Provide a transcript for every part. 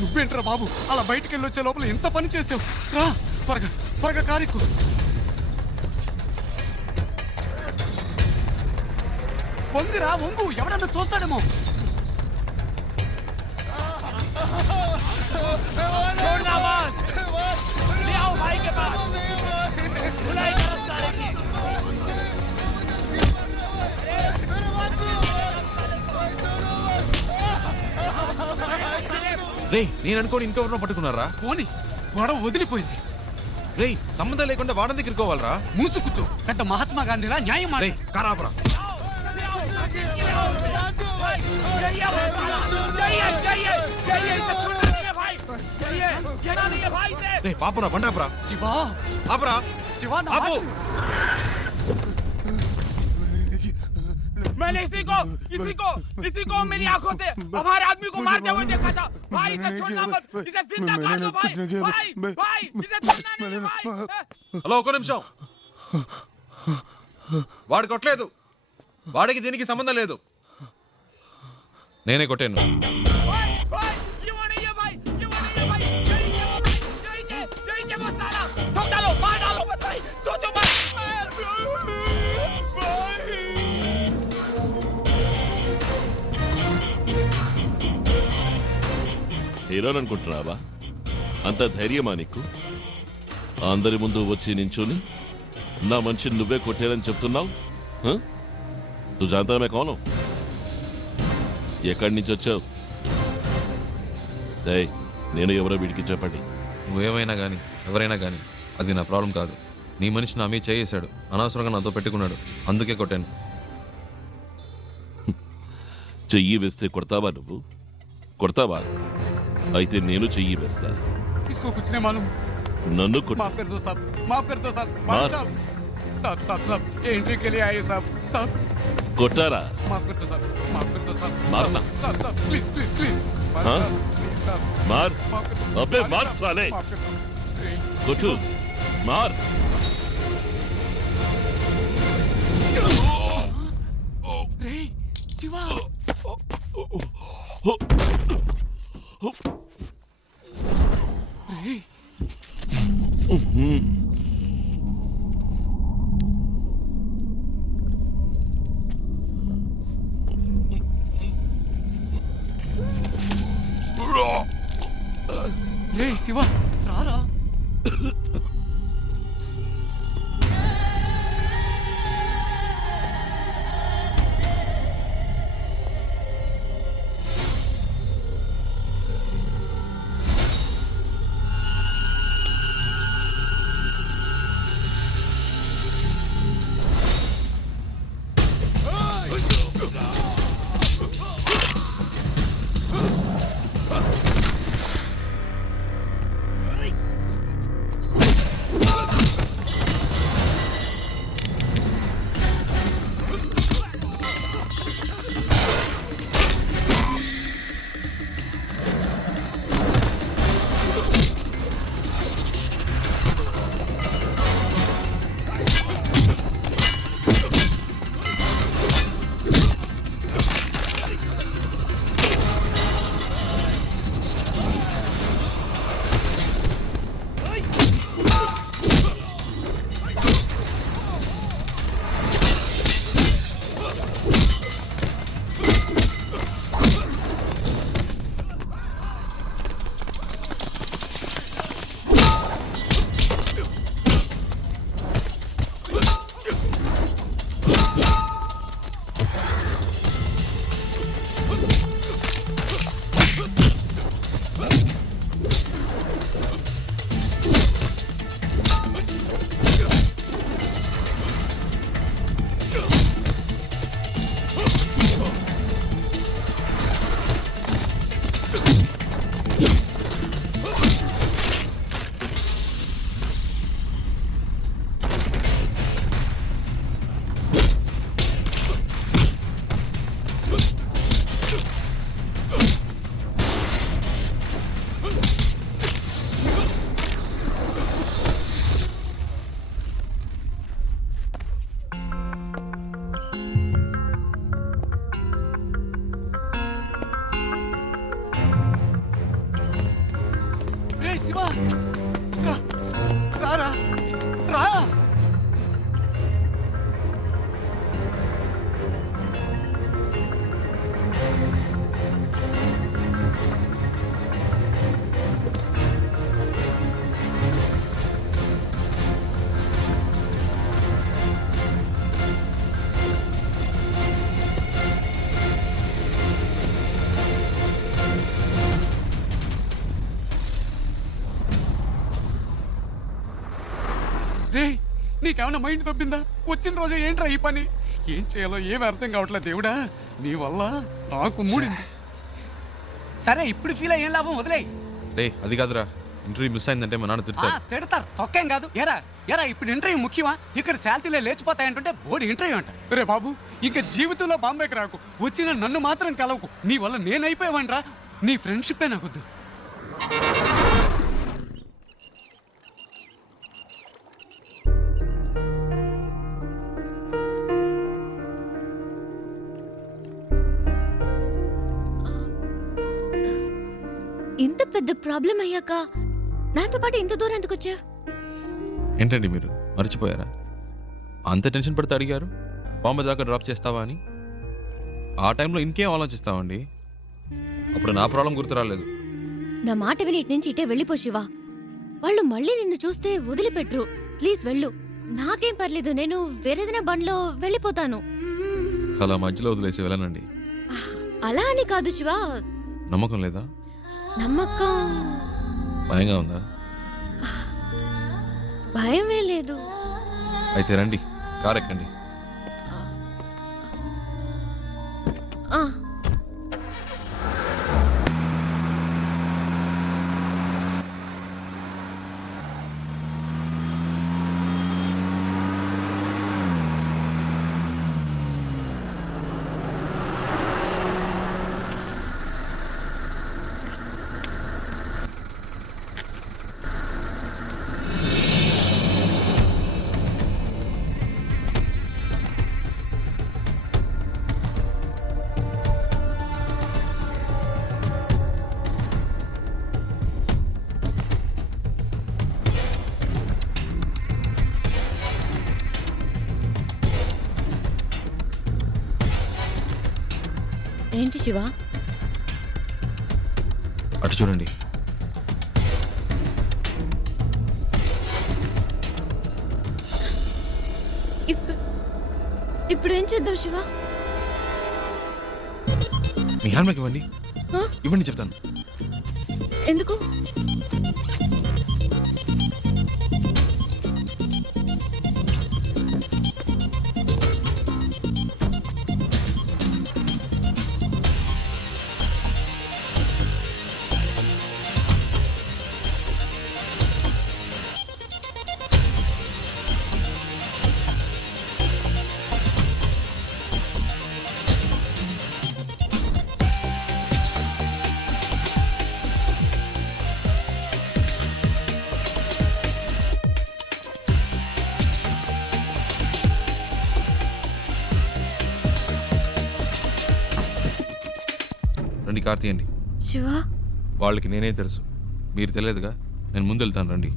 నువ్వేంట్రా బాబు అలా బయటికి వెళ్ళి వచ్చే లోపల ఎంత పని చేసావు? రా త్వరగా త్వరగా కారెక్కు. వంగిరా వంగు, ఎవడన్నా చూస్తాడేమో. రే నేను అనుకోని ఇంకెవరినో పట్టుకున్నారా? పోనీ గొడవ వదిలిపోయింది. రే సంబంధం లేకుండా వాడని దగ్గరుకోవాలరా. మూసు కూర్చో, పెద్ద మహాత్మా గాంధీలా న్యాయం మాట. కారాపరా పాపరా బండాపరా. శివ ఆపరా శివ ఆపు. मैंने इसी को मेरी आंखों से हमारे आदमी को मारते हुए देखा था। भाई इसे छोड़ना मत, इसे जिंदा कर दो भाई। भाई इसे छोड़ना नहीं भाई। హలో ఒక్క నిమిషం. వాడు కొట్టలేదు, వాడికి దీనికి సంబంధం లేదు, నేనే కొట్టాను. హీరోని అనుకుంటున్నావా? అంత ధైర్యమా నీకు? అందరి ముందు వచ్చి నించుని నా మనిషిని నువ్వే కొట్టారని చెప్తున్నావు? నువ్వు జాంతామే కోను? ఎక్కడి నుంచి వచ్చావు? నేను ఎవరో వీడికి చెప్పండి. నువ్వేమైనా కానీ ఎవరైనా కానీ అది నా ప్రాబ్లం కాదు. నీ మనిషి నా మీద చేసాడు, అనవసరంగా నాతో పెట్టుకున్నాడు, అందుకే కొట్టాను. చెయ్యి వేస్తే కొడతావా? నువ్వు కొడతావా? అయితే నేను చెయ్యి వేస్తా. इसको कुछ नहीं मालूम. नन्नू माफ कर दो साहब, माफ कर दो साहब. साहब ये एंट्री के लिए आए साहब. कोटारा माफ कर दो साहब, माफ कर दो साहब. मारना साहब प्लीज प्लीज प्लीज. हाँ मार. अबे मार साले. कोटू मार. रे शिवा रे. రే శివ రారా. శివ రా రారా రా రే నీకేమన్నా మైండ్ తప్పిందా? వచ్చిన రోజే ఏంట్రా ఈ పని? ఏం చేయాలో ఏమి అర్థం కావట్లేదు దేవుడా, నీ వల్ల నాకు మూడింది. సరే ఇప్పుడు ఫీల్ అయ్యేం లాభం, వదిలేయ్. రే అది కాదురా, ఇంటర్వ్యూ మిస్ అయిందంటే మా నాన్న తిడతారు. తిడతారు, తొక్కేం కాదు. ఎరా ఎరా ఇప్పుడు ఇంటర్వ్యూ ముఖ్యమా? ఇక్కడ శాలరీలే లేచిపోతాయంటుంటే బోర్డు ఇంటర్వ్యూ అంట. రే బాబు, ఇంకా జీవితంలో బాంబేకి రాకు, వచ్చిన నన్ను మాత్రం కలవకు. నీ వల్ల నేనైపోయావనరా, నీ ఫ్రెండ్షిప్పే నాకొద్దు. ఇంత పెద్ద ప్రాబ్లం అయ్యాక నాతో పాటు ఇంత దూరం ఎందుకు వచ్చా? ఏంటండి మీరు మర్చిపోయారా? అంత టెన్షన్ పడితే అడిగారు బాంబే దాకా డ్రాప్ చేస్తావా అని. ఆ టైంలో ఇంకేం ఆలోచిస్తామండి? అప్పుడు నా ప్రాబ్లం గుర్తు రాలేదు. నా మాట విని ఇటు నుంచి ఇటే వెళ్ళిపో శివ. వాళ్ళు మళ్ళీ నిన్ను చూస్తే వదిలిపెట్టరు. ప్లీజ్ వెళ్ళు. నాకేం పర్లేదు, నేను వేరేదైనా బండ్లో వెళ్ళిపోతాను. అలా మధ్యలో వదిలేసి వెళ్ళనండి. అలా అని కాదు శివ. నమ్మకం లేదా? నమ్మకం. భయంగా ఉందా? భయమే లేదు. అయితే రండి, కార్ ఎక్కండి. ఏంటి శివ? అటు చూడండి. ఇప్పుడు ఏం చేద్దాం శివ? మీ హ్యాండ్బ్యాగ్ ఇవ్వండి. ఇవ్వండి చెప్తాను. ఎందుకు? రండి, కార్ తీయండి. శివ, వాళ్ళకి నేనే తెలుసు, మీరు తెలియదుగా. నేను ముందు వెళ్తాను, రండి.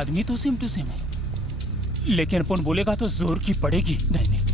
आदमी तो सेम टू सेम है, लेकिन अपन बोलेगा तो जोर की पड़ेगी। नहीं नहीं